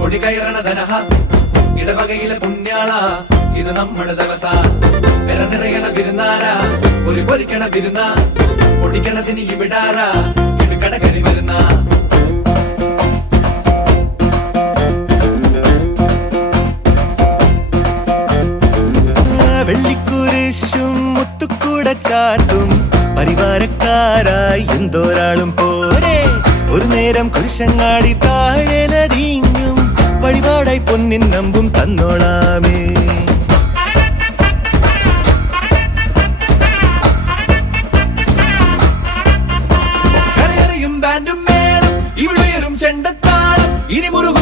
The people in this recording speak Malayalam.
കൊടി കയറണ ധനഹ. ഇടവകയിലെ പുണ്യാള. ഇത് നമ്മുടെ ദിവസ. പെര നിറയണ ഒരു പൊരിക്കണ വിരുന്ന. പൊടിക്കണതിന് ഇവിടാര. ഇടുക്കണ കരിമരുന്ന വെള്ളിക്കുരിശും മുത്തുക്കൂട ചാർത്തും പരിവാരക്കാരായി എന്തോരാളും നേരം കുരിശങ്ങാടി താഴെലരിഞ്ഞും വഴിപാടായി പൊന്നിൻ നമ്പും തന്നോളാമേ. ഇനി മുരുക